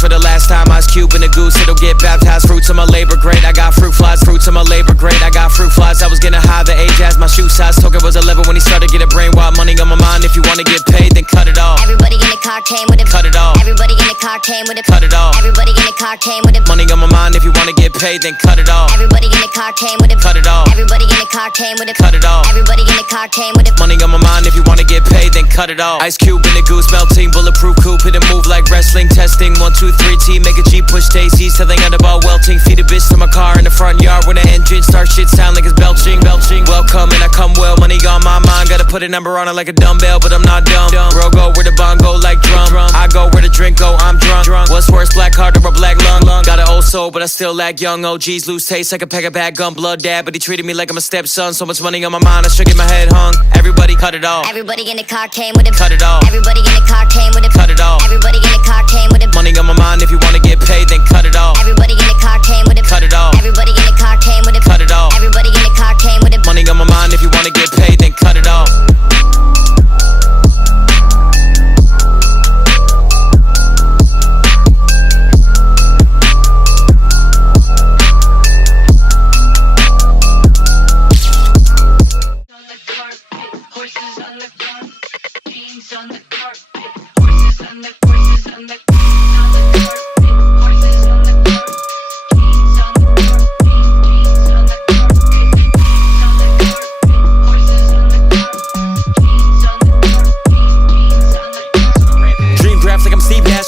for the last time. Ice Cube and a goose, it'll get baptized. Fruits of my labor, great. I got fruit flies. Fruits of my labor, great. I got fruit flies. I was getting high the age as my shoe size. Token was 11 when he started getting brain wild. Money on my mind. If you wanna get paid, then cut it off. Everybody in the car came with it. Cut it off. Everybody in the car came with it. Cut it off. Everybody in the car came with it. Money on my mind. If you wanna get paid, then cut it off. Everybody in the car came with it. Cut it off. Everybody in the car came with it. Cut it off. Everybody in the car came with it. Money on my mind. If you wanna get paid, then cut it off. Ice Cube and a goose melting. Bulletproof coupe. Hit a move like wrestling. Testing 1, 2, 3 T. Make a G push daisies. Telling underball welting. Feed a bitch to my car in the front yard. When the engine starts, shit sound like it's belching. Welcome and I come well. Money on my mind. Gotta put a number on it like a dumbbell, but I'm not dumb. Bro go where the bongo like drum. I go where the drink go. I'm drunk. What's worse, black heart or a black lung? Got an old soul, but I still lack young OGs. Lose taste like a pack of bad gum. Blood dad, but he treated me like I'm a stepson. So much money on my mind, I should get my head hung. Everybody cut it off. Everybody in the car came with it. Cut it off. Everybody in the car came with it. Cut it off. Everybody in the car came with it. Money on my mind. If you wanna get paid, then cut it off. Everybody in the car came with it. Cut it off. Everybody in the car came with it. Cut it off. Everybody in the car came with it. Money on my mind. If you wanna get paid, then cut it off.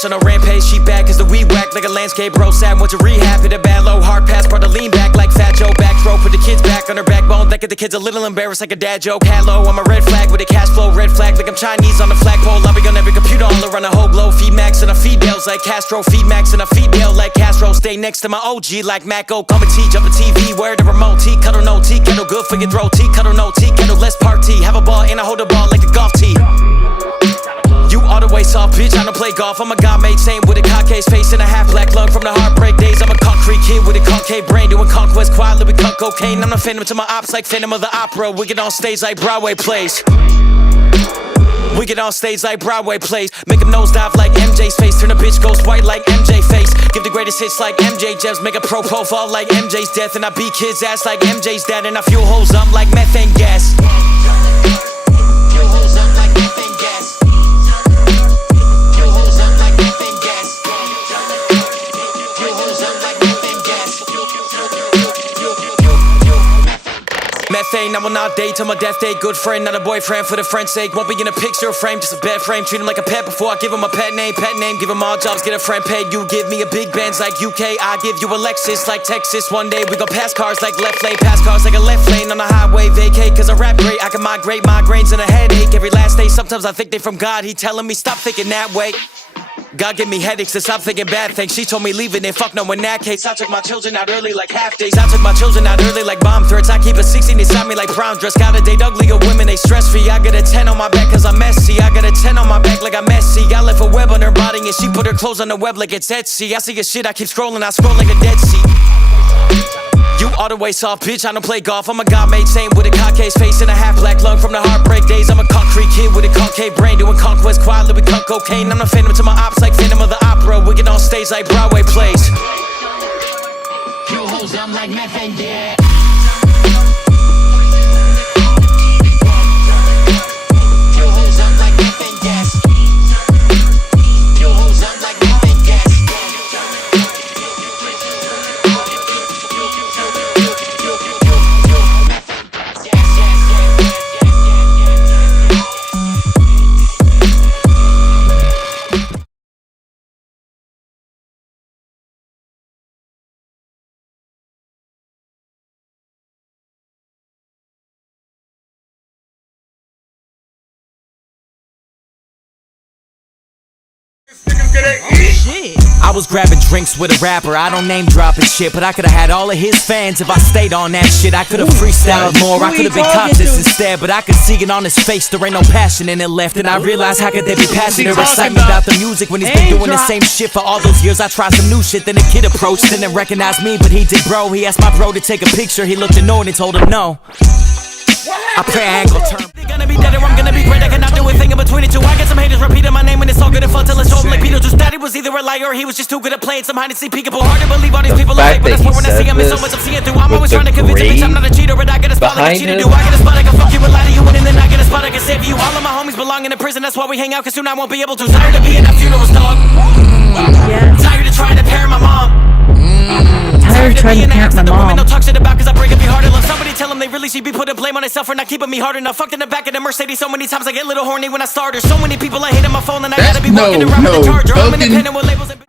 On a rampage, she back as the weed whack like a landscape bro. Sad went to rehab, hit a bad low, hard pass, brought to lean back like Fat Joe. Back row, put the kids back on her backbone. Think of the kids a little embarrassed like a dad joke. Hello, I'm a red flag with a cash flow, red flag like I'm Chinese on the flagpole. I'll be on every computer all around the whole globe. Feed Max and I feed Dales like Castro. Feed Max and I feed Dale like Castro. Stay next to my OG like Maco. Come and teach up a TV, where the remote. Tea kettle, no tea kettle, good for your throat. Tea kettle, no tea kettle, let's party. Have a ball and I hold a ball like a golf tee. You all the way soft, bitch, I don't play golf. I'm a god made saint with a cockcase face and a half black lung from the heartbreak days. I'm a concrete kid with a concave brain, doing conquest quietly with cut cocaine. I'm the phantom to my ops like Phantom of the Opera. We get on stage like Broadway plays. We get on stage like Broadway plays. Make them nosedive like MJ's face. Turn a bitch ghost white like MJ face. Give the greatest hits like MJ Jeffs. Make a pro profile like MJ's death. And I beat kids ass like MJ's dad. And I fuel hoes up like methane gas. Fuel hoes up like methane gas. Methane, I will not date till my death day. Good friend, not a boyfriend for the friend's sake. Won't be in a picture frame, just a bed frame. Treat him like a pet before I give him a pet name. Pet name, give him all jobs, get a friend paid. You give me a big Benz like UK, I give you a Lexus like Texas. One day we gon' pass cars like left lane, pass cars like a left lane on the highway. Vacate, cause I rap great, I can migrate. Migraines and a headache every last day. Sometimes I think they from God, he telling me stop thinking that way. God give me headaches to stop thinking bad things. She told me leave it and fuck no in that case. I took my children out early like half days. I took my children out early like bomb threats. I keep a 16 inside me like prom dress. Gotta date uglier women, they stress free. I got a 10 on my back cause I'm messy. I got a 10 on my back like I'm messy. I left a web on her body and she put her clothes on the web like it's Etsy. I see your shit, I keep scrolling, I scroll like a dead sea. You all the way soft, bitch, I don't play golf. I'm a god made saint with a cockcase face and a half black lung from the heartbreak days. I'm a concrete kid with a concave brain, doing conquest quietly with cut cocaine. I'm the phantom to my ops like Phantom of the Opera. We get on stage like Broadway plays. You hoes up like methane, yeah. You hoes up like methane gas. You hoes up like methane gas. I was grabbing drinks with a rapper, I don't name dropping shit, but I could've had all of his fans if I stayed on that shit. I could've freestyled more, I could've been conscious instead, but I could see it on his face, there ain't no passion in it left. And I realized how could there be passion or excitement about the music when he's been doing the same shit for all those years. I tried some new shit, then a kid approached, didn't recognize me, but he did bro. He asked my bro to take a picture, he looked annoyed and told him no. I pray I ain't gon' turn. They gonna be dead or I'm gonna be great. I cannot do a thing in between the two. I get some haters repeating my name and it's all good and fun till it's over like Beetlejuice. Daddy was either a liar or he was just too good at playing some hide and seek peekaboo. Hard to believe all these people are fake, but that's why when I see him it's so much I'm seeing through. I'm always trying to convince a bitch I'm not a cheater, but I get a spot like a cheater do. I get a spot I can fuck you and lie to you and then I get a spot I can save you. All of my homies belong in a prison, that's why we hang out, cause soon I won't be able to. Tired of being at funerals, dog. Tired of trying to parent my mom. Tired of trying to parent my mom. Don't talk shit about cause I break up your heart. Love somebody tell them they really should be putting blame on themselves for not keeping me hard enough. Fucked in the back of the Mercedes so many times I get a little horny when I start. There's so many people I hate on my phone and I gotta be walking around with a charger. I'm independent with labels and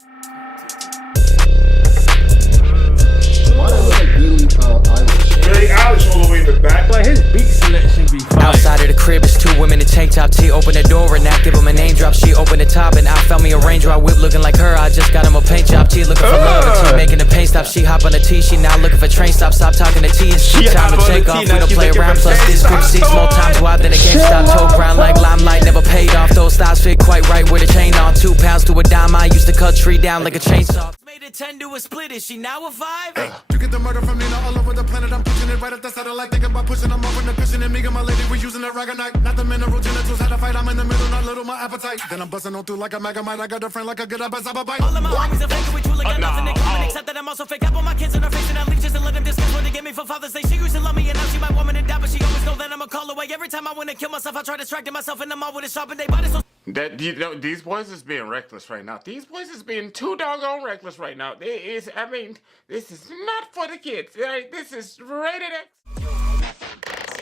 Billie Eilish all the way in the back. Like his beat selection be fine. outside of the crib, it's two women in tank top. T open the door and I give him a name drop. She open the top and I found me a Range Rover whip looking like her. I just got him a paint job. T looking for love and T making the paint stop. She hop on the T, she now looking for train stop. Stop talking to T, it's time to take off. We don't play around. Plus this script seats more times wide than a GameStop. Toe ground like limelight, never paid off. Those styles fit quite right with a chain on. 2 pounds to a dime. I used to cut tree down like a chainsaw. Made a 10 to a split. Is she now a 5? You get the murder from me all over the planet. I'm pushing it right at the satellite. Thinking about pushing them over the cushion. And me and my lady, we using the ragonite. Not the mineral genitals. Had a fight. I'm in the middle, not little, my appetite. Then I'm busting on through like a megamite. I got a friend like a good bite. All of my homies are fake, we truly got nothing in common except that I'm also fake. I put my kids in her face and I leave just to let them discuss what they get me for Father's Day. She used to love me and now she might want me to die, but she always know that I'ma call away. Every time I want to kill myself, I try distracting myself in the mall with a sharp and they body so. That you know, these boys is being reckless right now. These boys is being too doggone reckless right now. I mean, this is not for the kids. Right? This is rated X.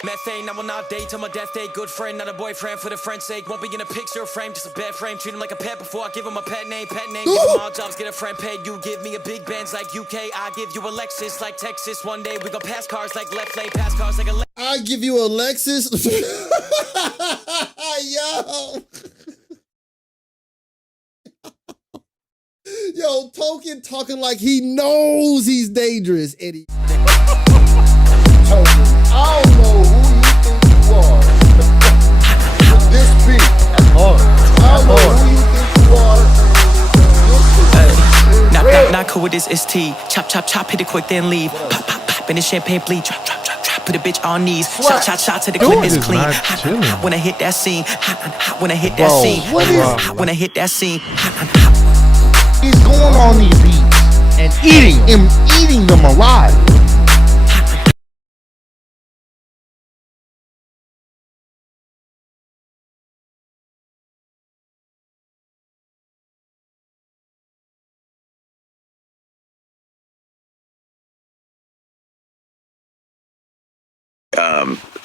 Methane, I will not date till my death day. Good friend, not a boyfriend for the friend's sake. Won't be in a picture frame, just a bed frame. Treat him like a pet before I give him a pet name. Give him all jobs, get a friend paid. You give me a big Benz like UK. I give you a Lexus like Texas. One day we gon' pass cars like left lane, pass cars like a I give you a Lexus. Yo. Yo, Token talking like he knows he's dangerous, Eddie. Token, I don't know who you think you are. With this beat. I don't know who you think you are. Not cool with this ST. Chop, chop, chop, hit it quick, then leave. Pop, pop, pop, and the champagne bleed. Drop, drop, drop, drop, put a bitch on knees. Shot, shot, shot to the clip is clean. Hot, hot, hot when I hit that scene. Hot, hot, hot when I hit that scene. Hot, hot when I hit that scene. Hot, hot, hot. He's going on these beats and eating them alive.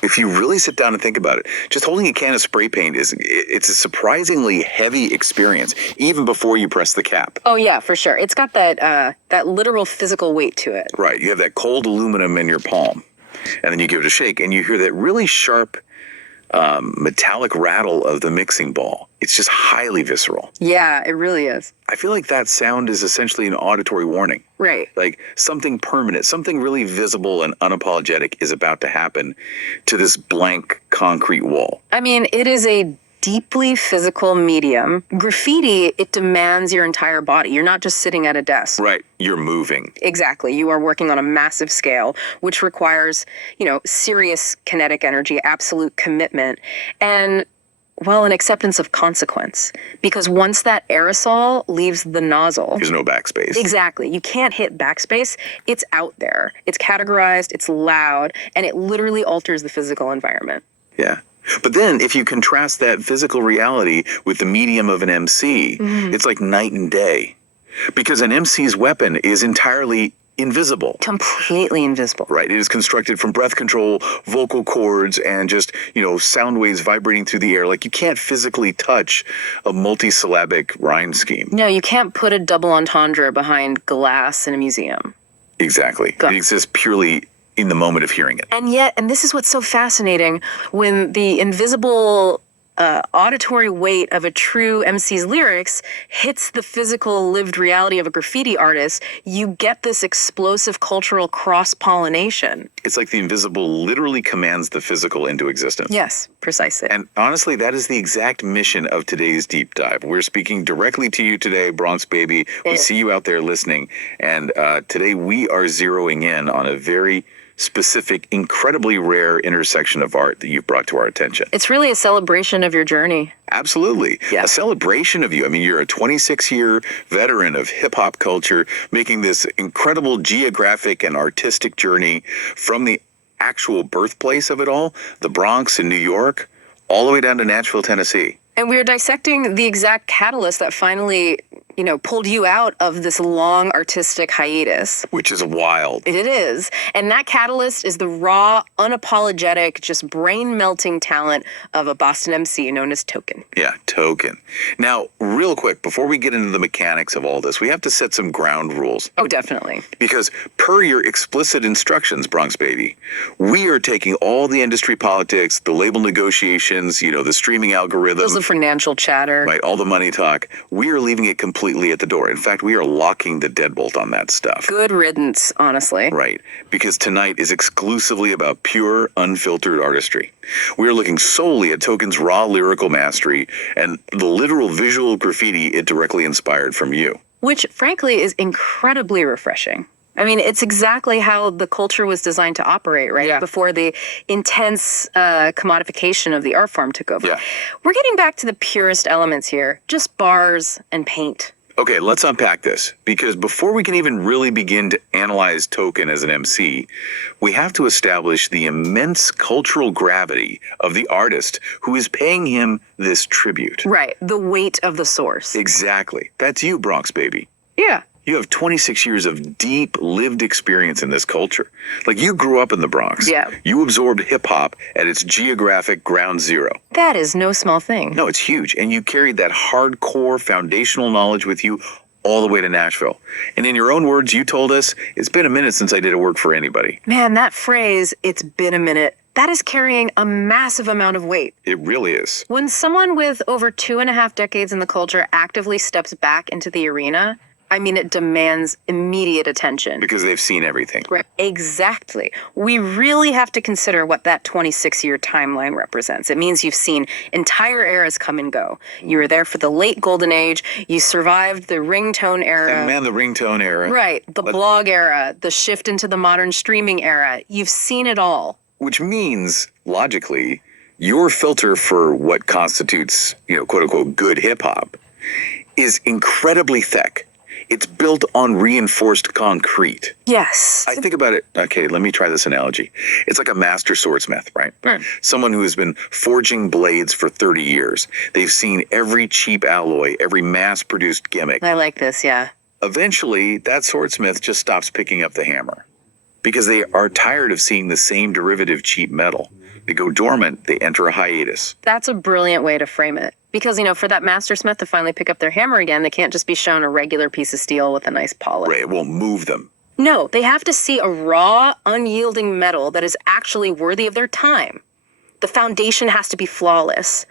If you really sit down and think about it, just holding a can of spray paint it's a surprisingly heavy experience, even before you press the cap. Oh yeah, for sure. It's got that literal physical weight to it. Right, you have that cold aluminum in your palm, and then you give it a shake, and you hear that really sharp metallic rattle of the mixing ball. It's just highly visceral. Yeah, it really is. I feel like that sound is essentially an auditory warning. Right. Like something permanent, something really visible and unapologetic is about to happen to this blank concrete wall. I mean, it is a deeply physical medium. Graffiti, it demands your entire body. You're not just sitting at a desk. Right. You're moving. Exactly. You are working on a massive scale, which requires, serious kinetic energy, absolute commitment, and an acceptance of consequence. Because once that aerosol leaves the nozzle, there's no backspace. Exactly. You can't hit backspace. It's out there. It's categorized, it's loud, and it literally alters the physical environment. Yeah. But then if you contrast that physical reality with the medium of an MC, it's like night and day. Because an MC's weapon is entirely invisible. Completely invisible. Right. It is constructed from breath control, vocal cords, and just, sound waves vibrating through the air. Like you can't physically touch a multisyllabic rhyme scheme. No, you can't put a double entendre behind glass in a museum. Exactly. It exists purely in the moment of hearing it. And yet, and this is what's so fascinating, when the invisible auditory weight of a true MC's lyrics hits the physical lived reality of a graffiti artist, you get this explosive cultural cross-pollination. It's like the invisible literally commands the physical into existence. Yes, precisely. And honestly, that is the exact mission of today's deep dive. We're speaking directly to you today, Bronxbaby. We see you out there listening. And today we are zeroing in on a very specific, incredibly rare intersection of art that you've brought to our attention. It's really a celebration of your journey. Absolutely. Yeah. A celebration of you. I mean, you're a 26-year veteran of hip-hop culture, making this incredible geographic and artistic journey from the actual birthplace of it all, the Bronx in New York, all the way down to Nashville, Tennessee. And we are dissecting the exact catalyst that finally, pulled you out of this long artistic hiatus. Which is wild. It is. And that catalyst is the raw, unapologetic, just brain-melting talent of a Boston MC known as Token. Yeah, Token. Now, real quick, before we get into the mechanics of all this, we have to set some ground rules. Oh, definitely. Because per your explicit instructions, Bronxbaby, we are taking all the industry politics, the label negotiations, the streaming algorithm. Those are financial chatter. Right, all the money talk. We are leaving it completely at the door. In fact, we are locking the deadbolt on that stuff. Good riddance, honestly. Right, because tonight is exclusively about pure, unfiltered artistry. We are looking solely at Token's raw lyrical mastery and the literal visual graffiti it directly inspired from you. Which, frankly, is incredibly refreshing. I mean, it's exactly how the culture was designed to operate, right? Yeah. Before the intense commodification of the art form took over. Yeah. We're getting back to the purest elements here, just bars and paint. Okay, let's unpack this, because before we can even really begin to analyze Token as an MC, we have to establish the immense cultural gravity of the artist who is paying him this tribute. Right, the weight of the source. Exactly. That's you, Bronxbaby. Yeah. You have 26 years of deep, lived experience in this culture. Like, you grew up in the Bronx. Yeah. You absorbed hip-hop at its geographic ground zero. That is no small thing. No, it's huge. And you carried that hardcore foundational knowledge with you all the way to Nashville. And in your own words, you told us, it's been a minute since I did a work for anybody. Man, that phrase, "it's been a minute," that is carrying a massive amount of weight. It really is. When someone with over 2.5 decades in the culture actively steps back into the arena, I mean, it demands immediate attention. Because they've seen everything. Right. Exactly. We really have to consider what that 26-year timeline represents. It means you've seen entire eras come and go. You were there for the late golden age. You survived the ringtone era. And man, the ringtone era. Right. The blog era, the shift into the modern streaming era. You've seen it all. Which means, logically, your filter for what constitutes, quote unquote, good hip hop is incredibly thick. It's built on reinforced concrete. Yes. I think about it. Okay, let me try this analogy. It's like a master swordsmith, right? Right. Someone who has been forging blades for 30 years. They've seen every cheap alloy, every mass-produced gimmick. I like this, yeah. Eventually, that swordsmith just stops picking up the hammer because they are tired of seeing the same derivative cheap metal. They go dormant, they enter a hiatus. That's a brilliant way to frame it. Because, for that mastersmith to finally pick up their hammer again, they can't just be shown a regular piece of steel with a nice polish. Right, it won't move them. No, they have to see a raw, unyielding metal that is actually worthy of their time. The foundation has to be flawless.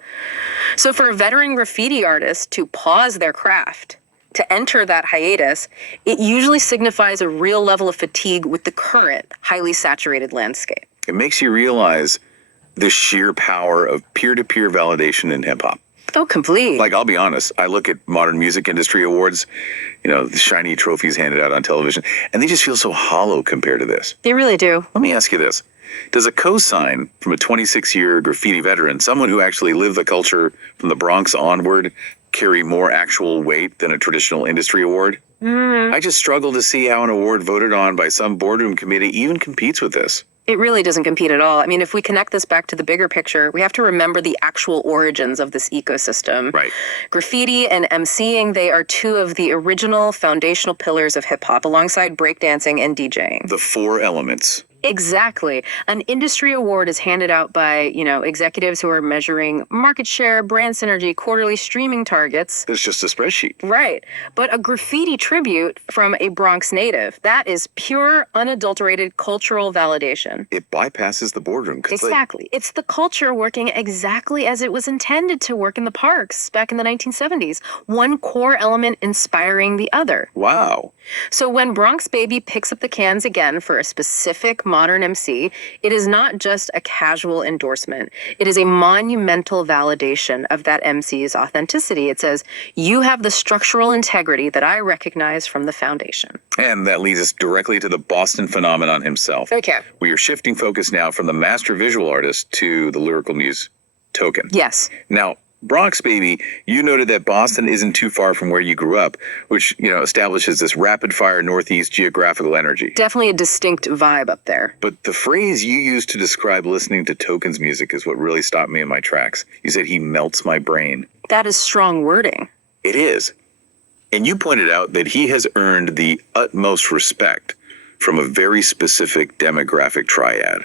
So for a veteran graffiti artist to pause their craft, to enter that hiatus, it usually signifies a real level of fatigue with the current, highly saturated landscape. It makes you realize the sheer power of peer-to-peer validation in hip-hop. Oh, complete. Like, I'll be honest, I look at modern music industry awards, the shiny trophies handed out on television, and they just feel so hollow compared to this. They really do. Let me ask you this. Does a cosign from a 26-year graffiti veteran, someone who actually lived the culture from the Bronx onward, carry more actual weight than a traditional industry award? I just struggle to see how an award voted on by some boardroom committee even competes with this. It really doesn't compete at all. I mean, if we connect this back to the bigger picture, we have to remember the actual origins of this ecosystem. Right. Graffiti and MCing, they are two of the original foundational pillars of hip-hop, alongside breakdancing and DJing. The four elements. Exactly. An industry award is handed out by, executives who are measuring market share, brand synergy, quarterly streaming targets. It's just a spreadsheet. Right. But a graffiti tribute from a Bronx native, that is pure, unadulterated cultural validation. It bypasses the boardroom. Exactly. It's the culture working exactly as it was intended to work in the parks back in the 1970s. One core element inspiring the other. Wow. So when Bronxbaby picks up the cans again for a specific modern MC, it is not just a casual endorsement. It is a monumental validation of that MC's authenticity. It says, you have the structural integrity that I recognize from the foundation. And that leads us directly to the Boston phenomenon himself. Okay. We are shifting focus now from the master visual artist to the lyrical muse Token. Yes. Now, Bronxbaby, you noted that Boston isn't too far from where you grew up, which, establishes this rapid-fire Northeast geographical energy. Definitely a distinct vibe up there. But the phrase you used to describe listening to Token's music is what really stopped me in my tracks. You said he melts my brain. That is strong wording. It is. And you pointed out that he has earned the utmost respect from a very specific demographic triad: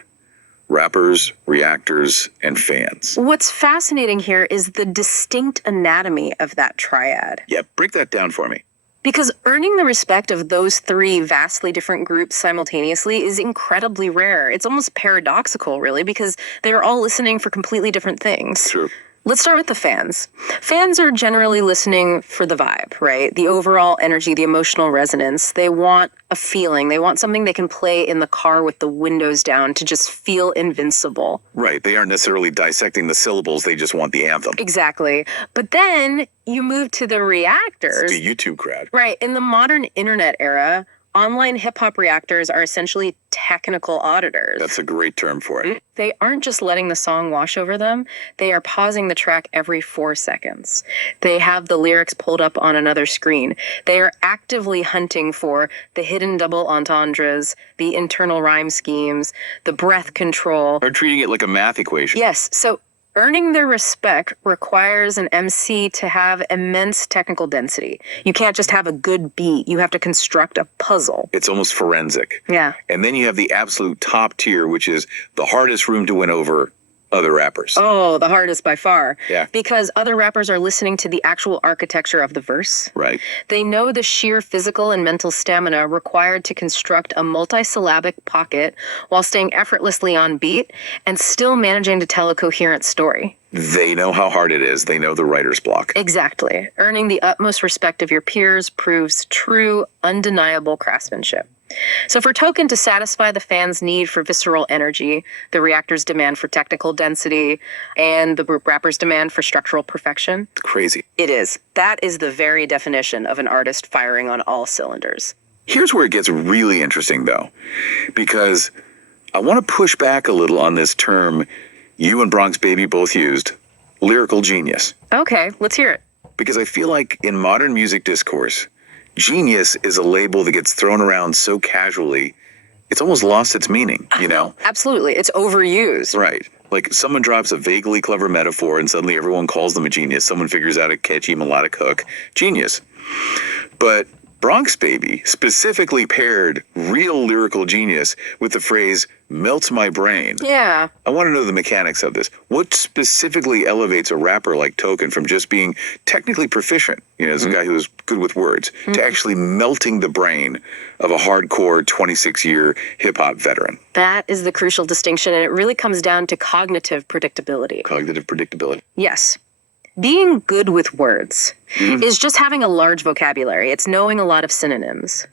rappers, reactors, and fans. What's fascinating here is the distinct anatomy of that triad. Yeah, break that down for me. Because earning the respect of those three vastly different groups simultaneously is incredibly rare. It's almost paradoxical, really, because they're all listening for completely different things. True. Let's start with the fans. Fans are generally listening for the vibe, right? The overall energy, the emotional resonance. They want a feeling. They want something they can play in the car with the windows down to just feel invincible. Right. They aren't necessarily dissecting the syllables. They just want the anthem. Exactly. But then you move to the reactors. The YouTube crowd. Right. In the modern internet era, online hip-hop reactors are essentially technical auditors. That's a great term for it. They aren't just letting the song wash over them. They are pausing the track every 4 seconds. They have the lyrics pulled up on another screen. They are actively hunting for the hidden double entendres, the internal rhyme schemes, the breath control. Or treating it like a math equation. Yes. So earning their respect requires an MC to have immense technical density. You can't just have a good beat. You have to construct a puzzle. It's almost forensic. Yeah. And then you have the absolute top tier, which is the hardest room to win over other rappers. Oh, the hardest by far. Yeah. Because other rappers are listening to the actual architecture of the verse. Right. They know the sheer physical and mental stamina required to construct a multisyllabic pocket while staying effortlessly on beat and still managing to tell a coherent story. They know how hard it is. They know the writer's block. Exactly. Earning the utmost respect of your peers proves true, undeniable craftsmanship. So for Token to satisfy the fans' need for visceral energy, the reactors' demand for technical density, and the rappers' demand for structural perfection, It's crazy. it is. That is the very definition of an artist firing on all cylinders. Here's where it gets really interesting, though, because I want to push back a little on this term you and Bronxbaby both used, lyrical genius. Okay, let's hear it. Because I feel like in modern music discourse, genius is a label that gets thrown around so casually, it's almost lost its meaning, Absolutely. It's overused. Right. Like someone drops a vaguely clever metaphor and suddenly everyone calls them a genius. Someone figures out a catchy melodic hook. Genius. But Bronxbaby specifically paired real lyrical genius with the phrase melts my brain. Yeah. I want to know the mechanics of this. What specifically elevates a rapper like Token from just being technically proficient, as a guy who is good with words, to actually melting the brain of a hardcore 26-year hip-hop veteran? That is the crucial distinction, and it really comes down to cognitive predictability. Cognitive predictability. Yes. Being good with words is just having a large vocabulary. It's knowing a lot of synonyms.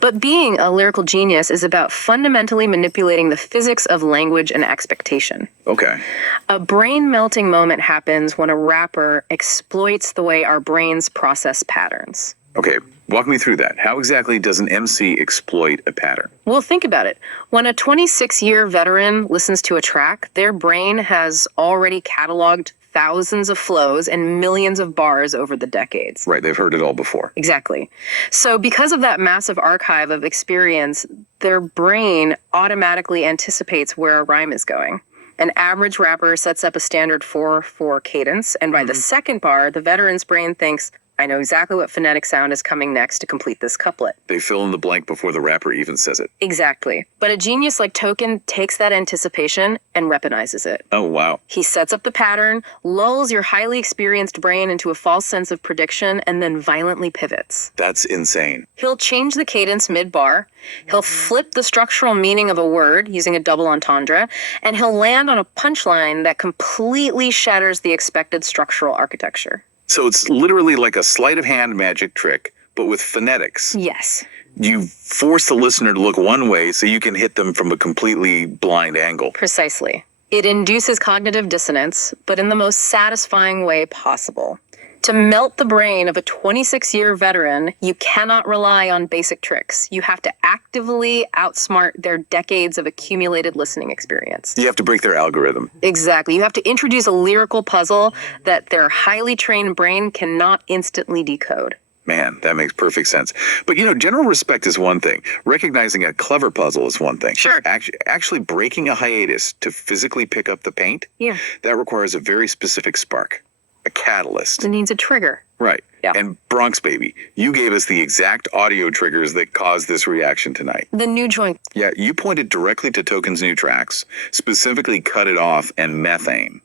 But being a lyrical genius is about fundamentally manipulating the physics of language and expectation. Okay. A brain-melting moment happens when a rapper exploits the way our brains process patterns. Okay. Walk me through that. How exactly does an MC exploit a pattern? Well, think about it. When a 26-year veteran listens to a track, their brain has already cataloged thousands of flows and millions of bars over the decades. Right, they've heard it all before. Exactly. So because of that massive archive of experience, their brain automatically anticipates where a rhyme is going. An average rapper sets up a standard 4/4 cadence, and by the second bar, the veteran's brain thinks, I know exactly what phonetic sound is coming next to complete this couplet. They fill in the blank before the rapper even says it. Exactly. But a genius like Token takes that anticipation and weaponizes it. Oh, wow. He sets up the pattern, lulls your highly experienced brain into a false sense of prediction, and then violently pivots. That's insane. He'll change the cadence mid-bar, he'll flip the structural meaning of a word using a double entendre, and he'll land on a punchline that completely shatters the expected structural architecture. So it's literally like a sleight of hand magic trick, but with phonetics. Yes. You force the listener to look one way so you can hit them from a completely blind angle. Precisely. It induces cognitive dissonance, but in the most satisfying way possible. To melt the brain of a 26-year veteran, you cannot rely on basic tricks. You have to actively outsmart their decades of accumulated listening experience. You have to break their algorithm. Exactly. You have to introduce a lyrical puzzle that their highly trained brain cannot instantly decode. Man, that makes perfect sense. But, general respect is one thing. Recognizing a clever puzzle is one thing. Sure. Actually breaking a hiatus to physically pick up the paint, that requires a very specific spark, a catalyst. It needs a trigger. Right. Yeah. And Bronxbaby, you gave us the exact audio triggers that caused this reaction tonight. The new joint. Yeah, you pointed directly to Token's new tracks, specifically Cut It Off and Methane.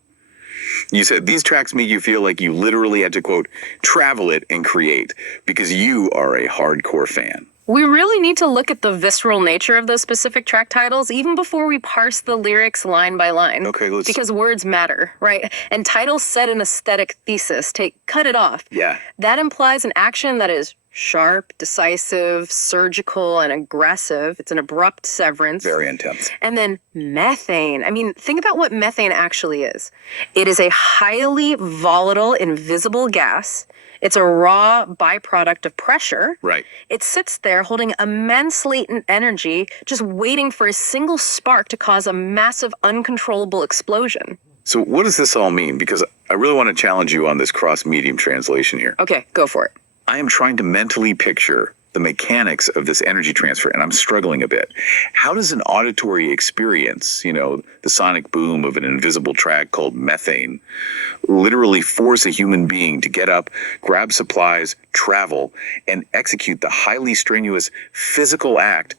You said these tracks made you feel like you literally had to, quote, travel it and create because you are a hardcore fan. We really need to look at the visceral nature of those specific track titles even before we parse the lyrics line by line. Okay, let's... Because words matter, right? And titles set an aesthetic thesis. Take Cut It Off. Yeah. That implies an action that is sharp, decisive, surgical, and aggressive. It's an abrupt severance. Very intense. And then methane. I mean, think about what methane actually is. It is a highly volatile, invisible gas. It's a raw byproduct of pressure. Right. It sits there holding immense latent energy, just waiting for a single spark to cause a massive, uncontrollable explosion. So what does this all mean? Because I really want to challenge you on this cross-medium translation here. Okay, go for it. I am trying to mentally picture the mechanics of this energy transfer, and I'm struggling a bit. How does an auditory experience, the sonic boom of an invisible track called Methane, literally force a human being to get up, grab supplies, travel, and execute the highly strenuous physical act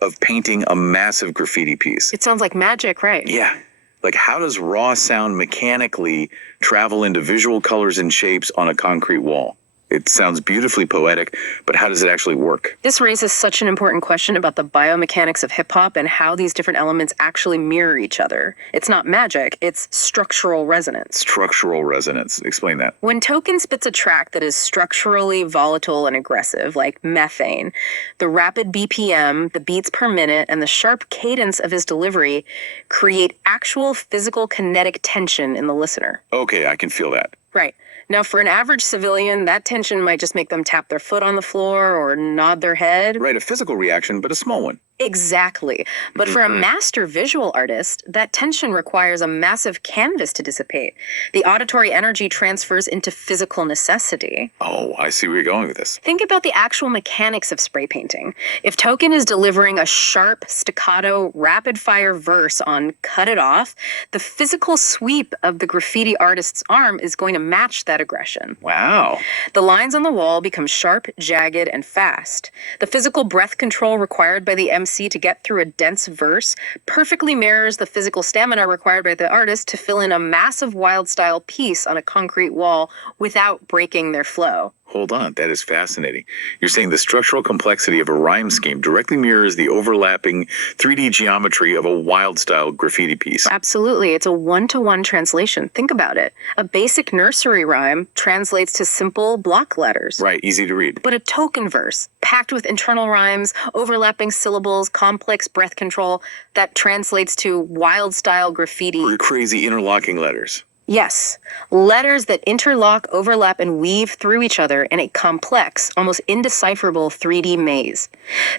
of painting a massive graffiti piece? It sounds like magic, right? Yeah. Like, how does raw sound mechanically travel into visual colors and shapes on a concrete wall? It sounds beautifully poetic, but how does it actually work? This raises such an important question about the biomechanics of hip-hop and how these different elements actually mirror each other. It's not magic, it's structural resonance. Structural resonance. Explain that. When Token spits a track that is structurally volatile and aggressive, like Methane, the rapid BPM, the beats per minute, and the sharp cadence of his delivery create actual physical kinetic tension in the listener. Okay, I can feel that. Right. Now, for an average civilian, that tension might just make them tap their foot on the floor or nod their head. Right, a physical reaction, but a small one. Exactly. But for a master visual artist, that tension requires a massive canvas to dissipate. The auditory energy transfers into physical necessity. Oh, I see where you're going with this. Think about the actual mechanics of spray painting. If Token is delivering a sharp, staccato, rapid-fire verse on Cut It Off, the physical sweep of the graffiti artist's arm is going to match that aggression. Wow. The lines on the wall become sharp, jagged, and fast. The physical breath control required by the MC to get through a dense verse perfectly mirrors the physical stamina required by the artist to fill in a massive wild-style piece on a concrete wall without breaking their flow. Hold on, that is fascinating. You're saying the structural complexity of a rhyme scheme directly mirrors the overlapping 3D geometry of a wild-style graffiti piece. Absolutely. It's a one-to-one translation. Think about it. A basic nursery rhyme translates to simple block letters. Right, easy to read. But a Token verse, packed with internal rhymes, overlapping syllables, complex breath control, that translates to wild-style graffiti. Or crazy interlocking letters. Yes, letters that interlock, overlap, and weave through each other in a complex, almost indecipherable 3D maze.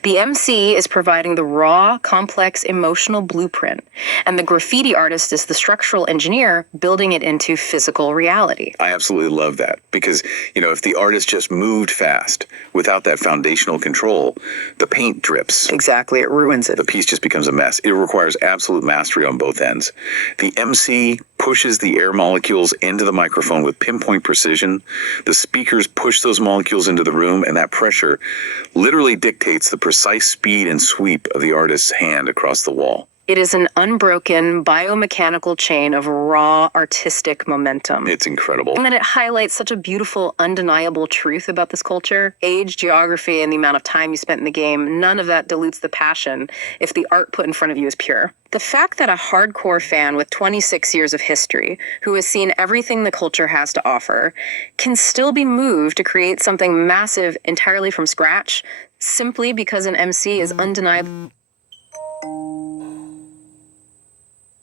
The MC is providing the raw, complex, emotional blueprint, and the graffiti artist is the structural engineer building it into physical reality. I absolutely love that because, if the artist just moved fast without that foundational control, the paint drips. Exactly, it ruins it. The piece just becomes a mess. It requires absolute mastery on both ends. The MC pushes the air molecules into the microphone with pinpoint precision. The speakers push those molecules into the room, and that pressure literally dictates the precise speed and sweep of the artist's hand across the wall. It is an unbroken biomechanical chain of raw artistic momentum. It's incredible. And then it highlights such a beautiful, undeniable truth about this culture. Age, geography, and the amount of time you spent in the game, none of that dilutes the passion if the art put in front of you is pure. The fact that a hardcore fan with 26 years of history, who has seen everything the culture has to offer, can still be moved to create something massive entirely from scratch, simply because an MC is undeniably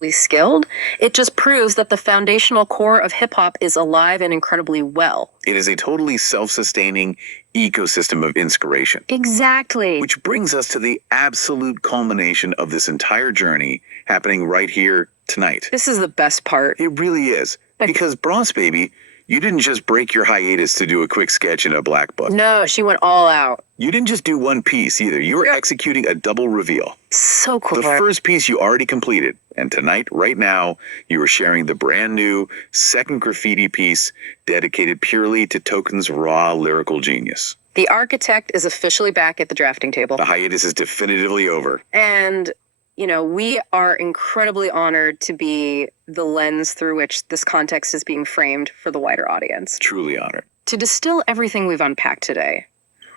skilled, it just proves that the foundational core of hip-hop is alive and incredibly well. It is a totally self-sustaining ecosystem of inspiration. Exactly. Which brings us to the absolute culmination of this entire journey happening right here tonight. This is the best part. It really is. Because Bronxbaby, you didn't just break your hiatus to do a quick sketch in a black book. No, she went all out. You didn't just do one piece either. You were executing a double reveal. So cool. The first piece you already completed, and tonight, right now, you are sharing the brand new second graffiti piece dedicated purely to Token's raw lyrical genius. The architect is officially back at the drafting table. The hiatus is definitively over. And, you know, we are incredibly honored to be the lens through which this context is being framed for the wider audience. Truly honored. To distill everything we've unpacked today,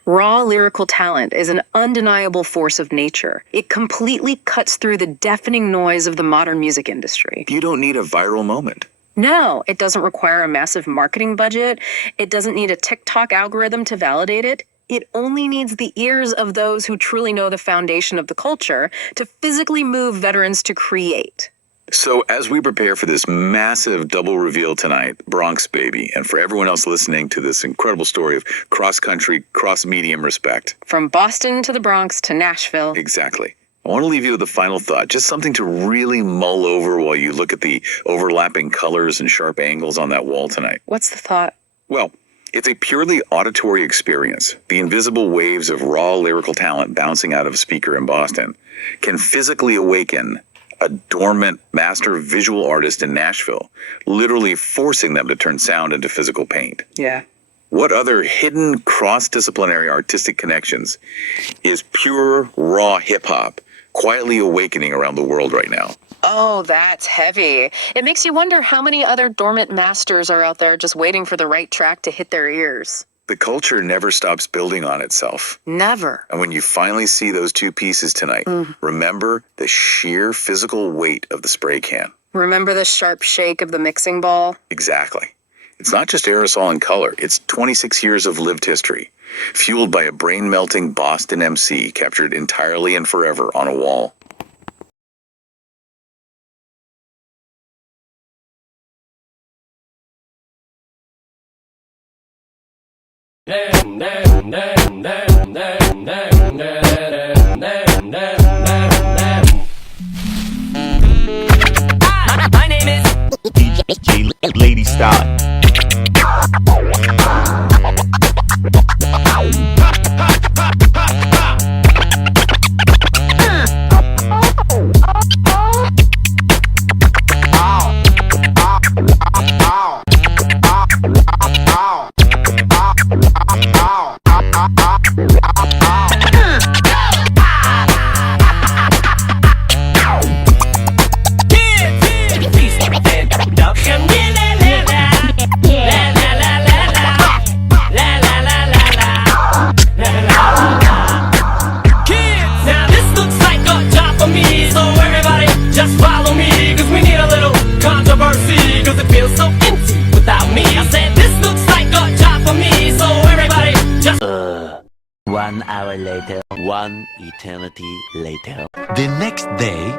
raw lyrical talent is an undeniable force of nature. It completely cuts through the deafening noise of the modern music industry. You don't need a viral moment. No, it doesn't require a massive marketing budget. It doesn't need a TikTok algorithm to validate it. It only needs the ears of those who truly know the foundation of the culture to physically move veterans to create. So as we prepare for this massive double reveal tonight, Bronxbaby, and for everyone else listening to this incredible story of cross-country, cross-medium respect. From Boston to the Bronx to Nashville. Exactly. I want to leave you with a final thought, just something to really mull over while you look at the overlapping colors and sharp angles on that wall tonight. What's the thought? Well, it's a purely auditory experience. The invisible waves of raw lyrical talent bouncing out of a speaker in Boston can physically awaken a dormant master visual artist in Nashville, literally forcing them to turn sound into physical paint. Yeah. What other hidden cross-disciplinary artistic connections is pure, raw hip-hop quietly awakening around the world right now? Oh, that's heavy. It makes you wonder how many other dormant masters are out there just waiting for the right track to hit their ears. The culture never stops building on itself. Never. And when you finally see those two pieces tonight, remember the sheer physical weight of the spray can. Remember the sharp shake of the mixing ball? Exactly. It's not just aerosol and color. It's 26 years of lived history, fueled by a brain-melting Boston MC captured entirely and forever on a wall. My name is DJ Lady Style. Just follow me, cause we need a little controversy, cause it feels so empty without me. I said this looks like a job for me, so everybody just 1 hour later, 1 eternity later. The next day.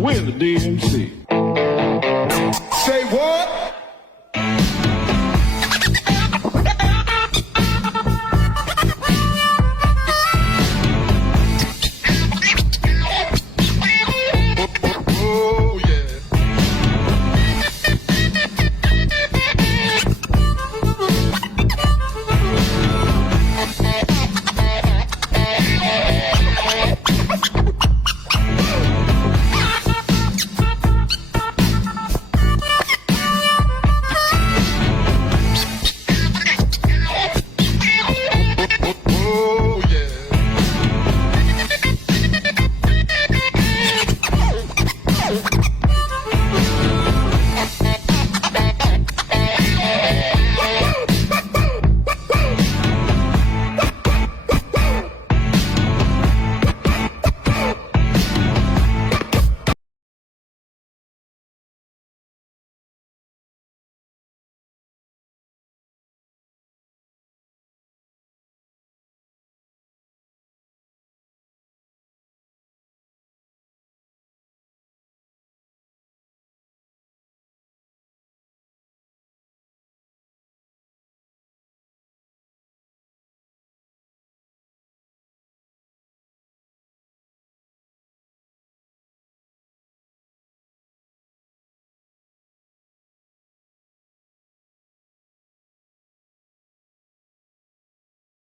Where's the DMC?